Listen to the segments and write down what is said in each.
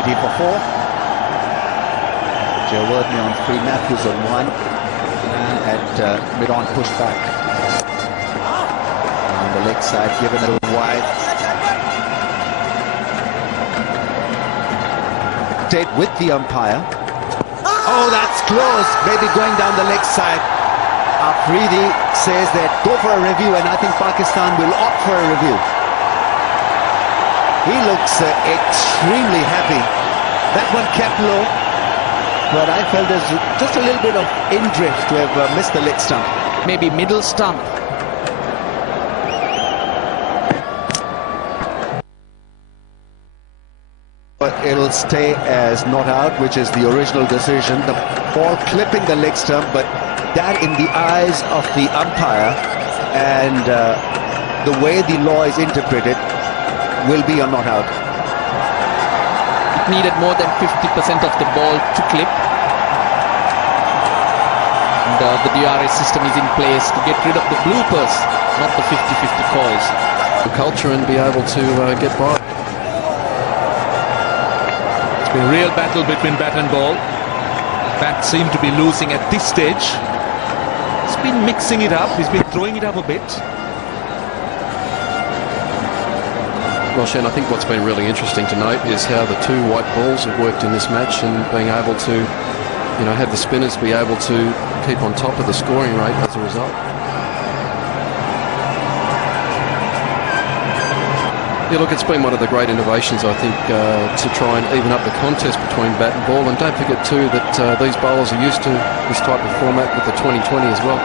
80 for 4. Jawardene on 3, Matthews on 1, and at mid-on pushed back. On the leg side, given it wide. Stayed with the umpire. Oh, that's close. Maybe going down the leg side. Afridi says that go for a review, and I think Pakistan will opt for a review. He looks extremely happy. That one kept low, but I felt there's just a little bit of in-drift to have missed the leg stump. Maybe middle stump. But it'll stay as not out, which is the original decision. The ball clipping the leg stump, but that in the eyes of the umpire and the way the law is interpreted will be a not out. It needed more than 50% of the ball to clip. And the DRS system is in place to get rid of the bloopers, not the 50-50 calls. The culture and be able to get by. It's been a real battle between bat and ball. Bat seemed to be losing at this stage. He's been mixing it up, he's been throwing it up a bit. Well, Shen, I think what's been really interesting to note is how the two white balls have worked in this match, and being able to, you know, have the spinners be able to keep on top of the scoring rate as a result. Yeah, look, it's been one of the great innovations, I think, to try and even up the contest between bat and ball. And don't forget, too, that these bowlers are used to this type of format with the 2020 as well.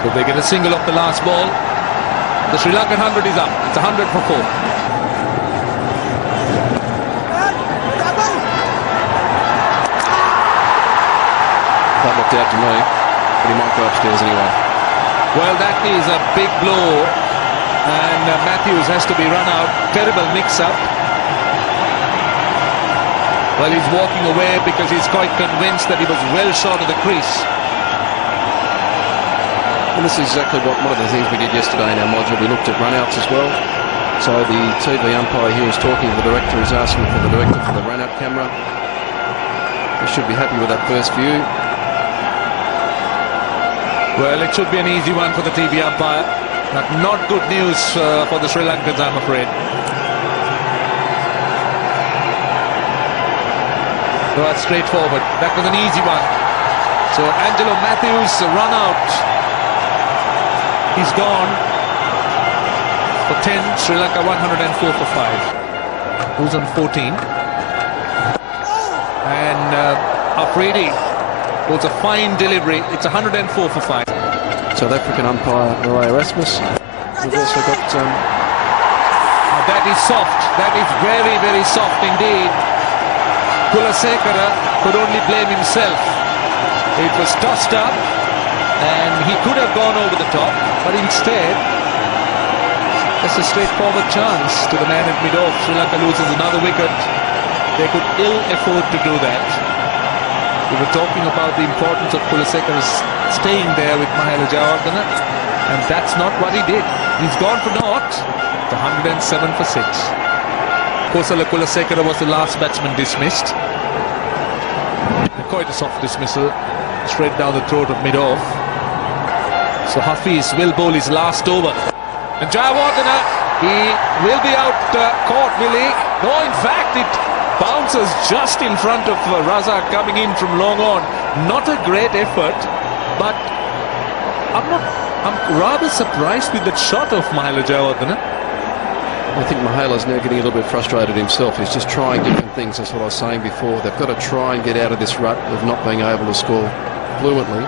So they get a single off the last ball. The Sri Lankan 100 is up. It's 100 for 4. That looked out to me, but he might go upstairs anyway. Well, that is a big blow. And Matthews has to be run out. Terrible mix-up. Well, he's walking away because he's quite convinced that he was well short of the crease. And this is exactly one of the things we did yesterday in our module. We looked at run-outs as well. So the TV umpire here is talking to the director, is asking for the director for the run-out camera. They should be happy with that first view. Well, it should be an easy one for the TV umpire. But not good news for the Sri Lankans, I'm afraid. So that's straightforward. That was an easy one. So Angelo Matthews run out. He's gone for 10. Sri Lanka 104 for 5. Who's on 14? And Afridi holds a fine delivery. It's 104 for 5. South African umpire Marais Erasmus. We've also got... that is soft. That is very, very soft indeed. Kulasekara could only blame himself. It was tossed up, and he could have gone over the top, but instead, that's a straightforward chance to the man at mid-off. Sri Lanka loses another wicket. They could ill afford to do that. We were talking about the importance of Kulasekara staying there with Mahela Jayawardene, and that's not what he did. He's gone for naught. The 107 for 6. Kosala Kulasekara was the last batsman dismissed. And quite a soft dismissal, straight down the throat of mid-off. So Hafiz will bowl his last over. And Jayawardene, he will be out caught, will he? No, in fact, it bounces just in front of Razak coming in from long on. Not a great effort, but I'm rather surprised with that shot of Mahela Jayawardene. I think Mahela's now getting a little bit frustrated himself. He's just trying different things. That's what I was saying before. They've got to try and get out of this rut of not being able to score fluently.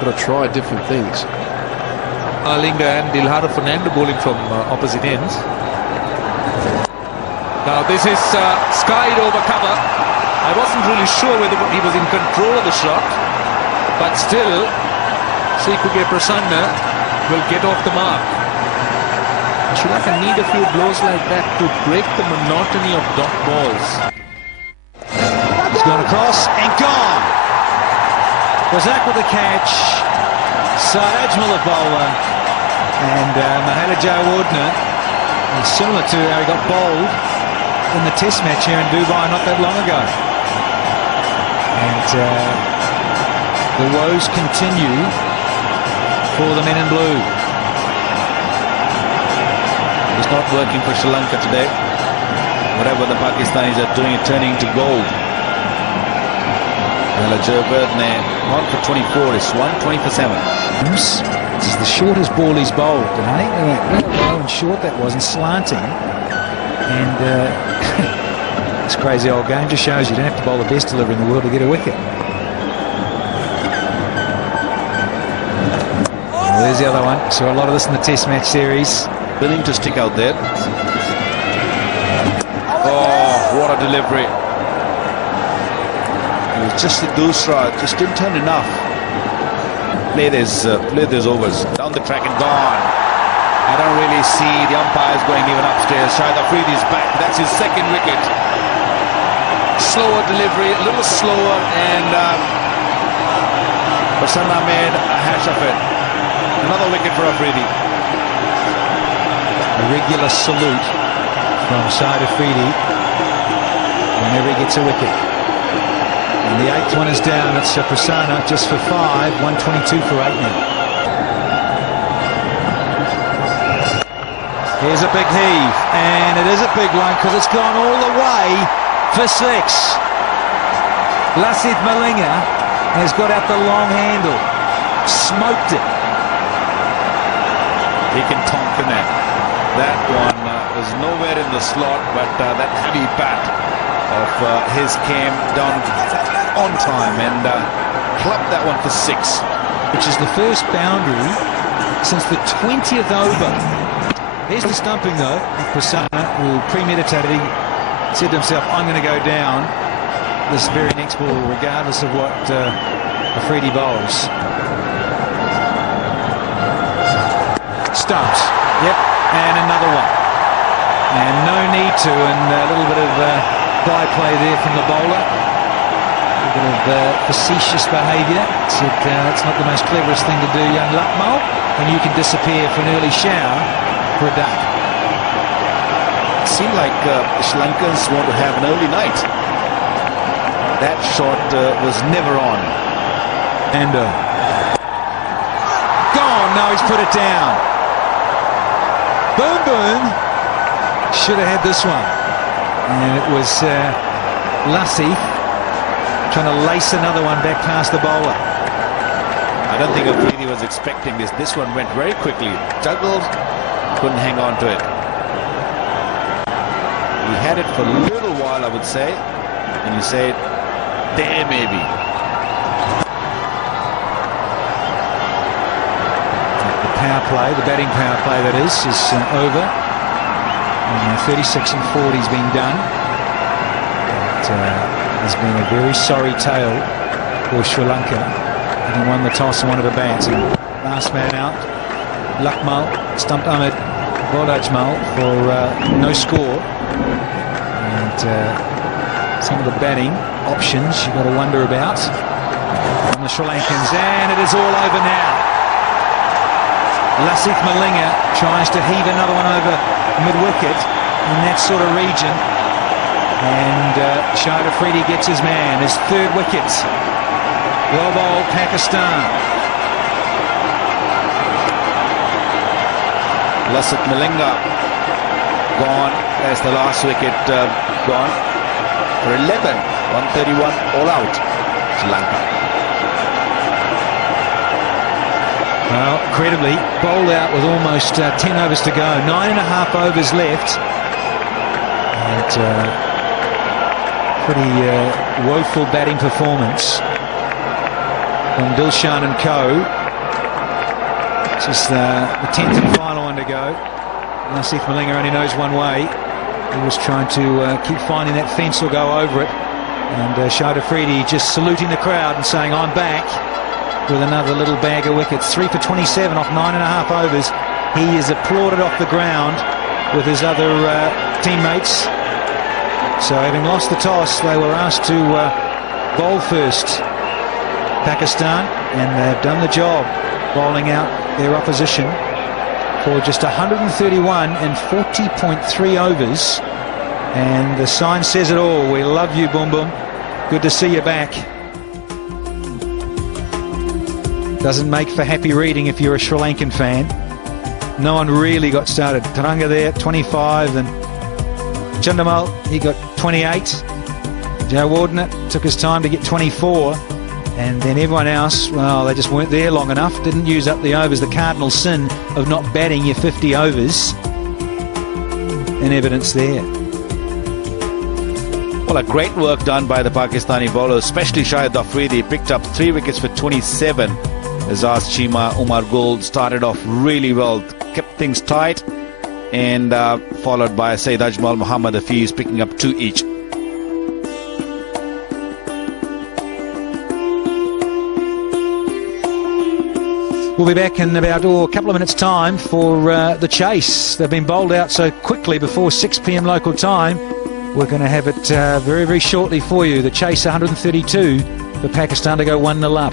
Got to try different things. Alinga and Dilhara Fernando bowling from opposite ends. Now this is skied over cover. I wasn't really sure whether he was in control of the shot, but still Sikuge Prasanna will get off the mark. Sri Lanka need a few blows like that to break the monotony of dot balls. It's gone across and gone. Razak with the catch. Saraj Miller bowler. And Mahela Jayawardene, similar to how he got bowled, in the test match here in Dubai not that long ago. And the woes continue for the men in blue. It's not working for Sri Lanka today. Whatever the Pakistanis are doing, it's turning into gold. Joe Birdman, 1 for 24, is 1, 20 for 7. This is the shortest ball he's bowled, eh? Low and short that was, and slanting. And this crazy old game just shows you don't have to bowl the best delivery in the world to get a wicket. Well, there's the other one. Saw a lot of this in the Test match series. Willing to stick out there. Oh, what a delivery. It was just the doosra, just didn't turn enough. Play these overs. Down the track and gone. I don't really see the umpires going even upstairs. Shahid Afridi's back. That's his second wicket. Slower delivery, a little slower, and Prasanna made a hash of it. Another wicket for Afridi. A regular salute from Shahid Afridi whenever he gets a wicket. And the 8th one is down. It's Prasanna just for 5, 122 for 8 now. Here's a big heave, and it is a big one because it's gone all the way for 6. Lasith Malinga has got out the long handle, smoked it. He can tonk in that. That one was nowhere in the slot, but that heavy bat of his came down on time and clubbed that one for 6. Which is the first boundary since the 20th over. Here's the stumping though. Prasanna, who premeditated, he said to himself, I'm going to go down this very next ball regardless of what Afridi bowls. Stumps. Yep. And another one. And no need to, and a little bit of play there from the bowler. A bit of facetious behaviour. It's not the most cleverest thing to do, young Lucknow, when you can disappear for an early shower for a duck. It seemed like the Sri Lankans want to have an early night. That shot was never on. And gone. No, he's put it down. Boom, boom. Should have had this one. And it was Lasith trying to lace another one back past the bowler. I don't think Afridi was expecting this. This one went very quickly. Juggled, couldn't hang on to it. He had it for a little while, I would say. And you say, there maybe. Power play, the batting power play that is over. And 36 and 40 has been done. It has been a very sorry tale for Sri Lanka, having won the toss and wanted to bat. And last man out, Lucknow stumped Ahmed Vodajmal for no score. And some of the batting options you've got to wonder about from the Sri Lankans. And it is all over now. Lasith Malinga tries to heave another one over mid-wicket in that sort of region. And Shahid Afridi gets his man, his 3rd wicket. Well bowled, Pakistan. Lasith Malinga gone as the last wicket gone for 11. 131 all out. Sri Lanka. Well, incredibly, bowled out with almost 10 overs to go. 9.5 overs left. And pretty woeful batting performance from Dilshan and co. This is the 10th and final one to go. Lasith Malinga only knows one way. He was trying to keep finding that fence or go over it. And Shahid Afridi just saluting the crowd and saying, I'm back, with another little bag of wickets. 3 for 27 off 9.5 overs. He is applauded off the ground with his other teammates. So having lost the toss, they were asked to bowl first, Pakistan, and they've done the job, bowling out their opposition for just 131 and 40.3 overs And the sign says it all. We love you, Boom Boom. Good to see you back. Doesn't make for happy reading if you're a Sri Lankan fan. No one really got started. Taranga there, 25, and Chandamal, he got 28. Joe Warden took his time to get 24. And then everyone else, well, they just weren't there long enough. Didn't use up the overs. The cardinal sin of not batting your 50 overs. In evidence there. Well, a great work done by the Pakistani bowlers, especially Shahid Afridi. Picked up 3 wickets for 27. Azaz Chima, Umar Gul started off really well, kept things tight, and followed by Saeed Ajmal, Muhammad Hafiz picking up 2 each. We'll be back in about a couple of minutes' time for the chase. They've been bowled out so quickly before 6 p.m. local time. We're going to have it very, very shortly for you. The chase 132 for Pakistan to go 1-0 up.